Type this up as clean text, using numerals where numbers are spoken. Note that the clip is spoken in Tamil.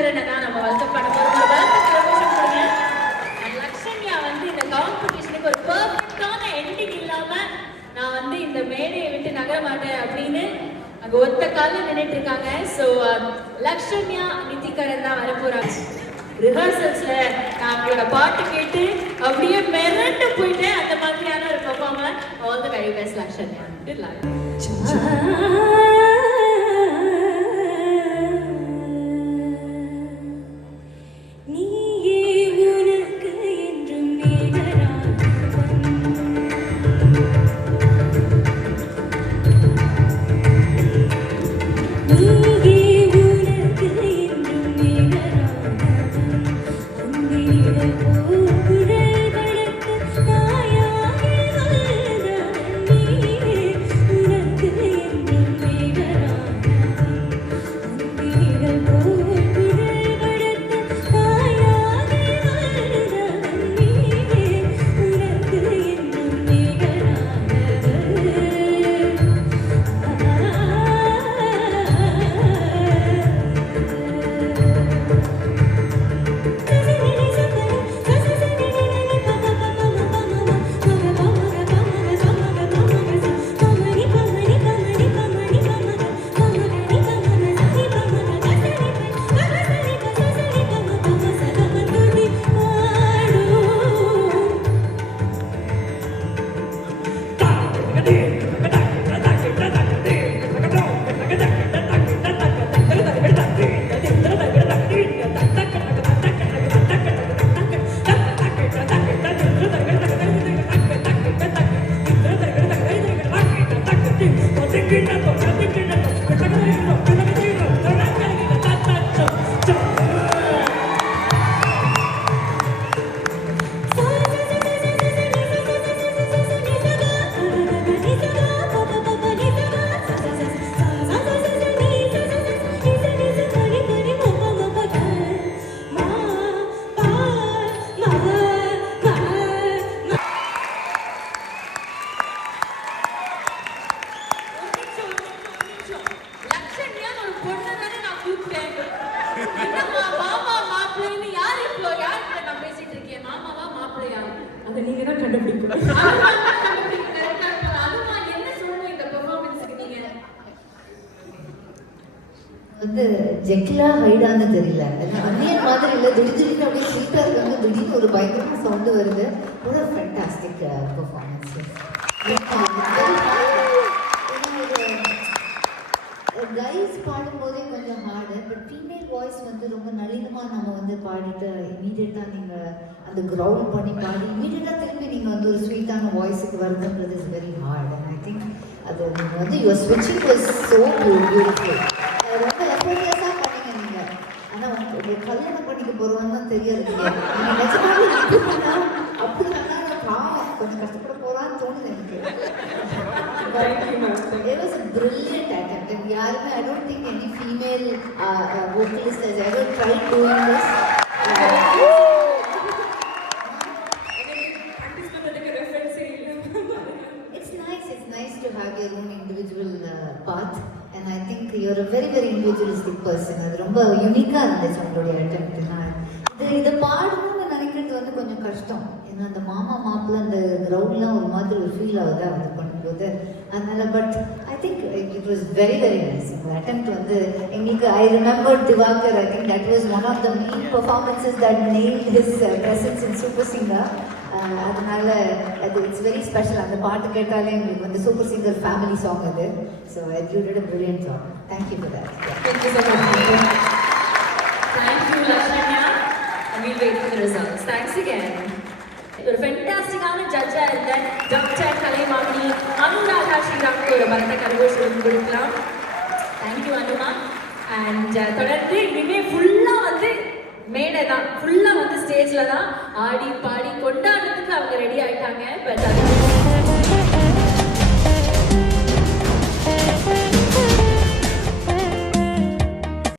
நிதிகரனை தான் நம்ம வெல்கம் பண்ண போறோம். லக்ஷன்யா வந்து இந்த காம்படிஷனுக்கு ஒரு பெர்ஃபெக்டான எண்டிங் இல்லாம நான் வந்து இந்த மேடையை விட்டு நகர மாட்டேன் அப்படின்னு அங்க ஒத்த காலில் நின்றுட்டு இருக்காங்க. ஸோ லக்ஷன்யா நிதிகரன் தான் வர போறாங்க. ரிஹர்சல்ஸ்ல நான் அவங்களோட பாட்டு கேட்டு அப்படியே மிரண்டு போயிட்டேன். அந்த மாதிரியான ஒரு performer. All the very best Lakshanya. Good luck. வந்து ஜெக்லா ஹைடான்னு தெரியல, அன்னியன் மாதிரி இல்லை, திடீர்னு அப்படியே ஸ்வீட்டாக இருக்காங்க, திடீர்னு ஒரு பயங்கரமாக சவுண்டு வருது. ஒரு ஃபேண்டாஸ்டிக் பெர்ஃபார்மன்ஸ். கைஸ் பாடும்போதே கொஞ்சம் ஹார்டு, பட் ஃபீமேல் வாய்ஸ் வந்து ரொம்ப நளினமாக நம்ம வந்து பாடிட்டு இமீடியட்டாக நீங்கள் அந்த க்ரௌண்ட் பண்ணி பாடி இமீடியட்டாக திரும்பி நீங்கள் வந்து ஒரு ஸ்வீட்டான வாய்ஸுக்கு வருதுன்றது is very hard. And I think அது நீங்கள் வந்து யுவர் ஸ்விட்சிங் வாஸ் ஸோ பியூட்டிஃபுல். ரொம்ப எஃபர்ட்லெஸ்ஸாக பண்ணீங்க நீங்கள். ஆனால் உங்களுக்கு கல்யாணம் பண்ணிக்க போகிறோன்னு தான் தெரியாது. நீங்கள் நிஜமாவே இப்படி பண்ணால் அப்படி பண்ணால் பாவம் கொஞ்சம் கஷ்டப்பட போகிறான்னு தோணுது எனக்கு. It was a brilliant attempt, and yarume I don't think any female vocalist has ever tried doing this. It's nice to have your own individual path, and I think you're a very individualistic person. அது ரொம்ப யூனிக்கா இருந்துச்சு உங்களுடைய attempt. இது பாடணும்னு நினைக்கிறது வந்து கொஞ்சம் கஷ்டம். ஏன்னா அந்த மாமா மாப்பிள்ள அந்த கிரவுண்ட்லாம் ஒரு மாதிரி ஒரு ஃபீல் ஆகுது அது பண்ணும்போது. அதனால but I think it was very nice. இந்த அட்டெம்ப்ட் வந்து எங்களுக்கு I remember Divakar. I think that was one of the main performances that nailed his presence in super singer. அதனால அது இட்ஸ் வெரி ஸ்பெஷல். அந்த பாட்டு கேட்டாலே எங்களுக்கு வந்து சூப்பர் சிங்கர் ஃபேமிலி சாங் அது. So you did a brilliant song. Thank you for that. Thank you so much. Thank you Lakshanya. We'll wait for the results. Thanks again. ஒரு ஃபென்டாஸ்டிக்கான ஜட்ஜா இருந்த டாக்டர் கலைமாமணி அனுராதா ஸ்ரீராமுக்கு ஒரு பரத கரகோஷம் கொடுக்கலாம். Thank you Hanuma. அண்ட் தொடர்ந்து இனிமே ஃபுல்லாக வந்து மேடை தான், ஃபுல்லாக வந்து ஸ்டேஜில் தான் ஆடி பாடி கொண்டாடுறதுக்கு அவங்க ரெடி ஆகிட்டாங்க. பட் அது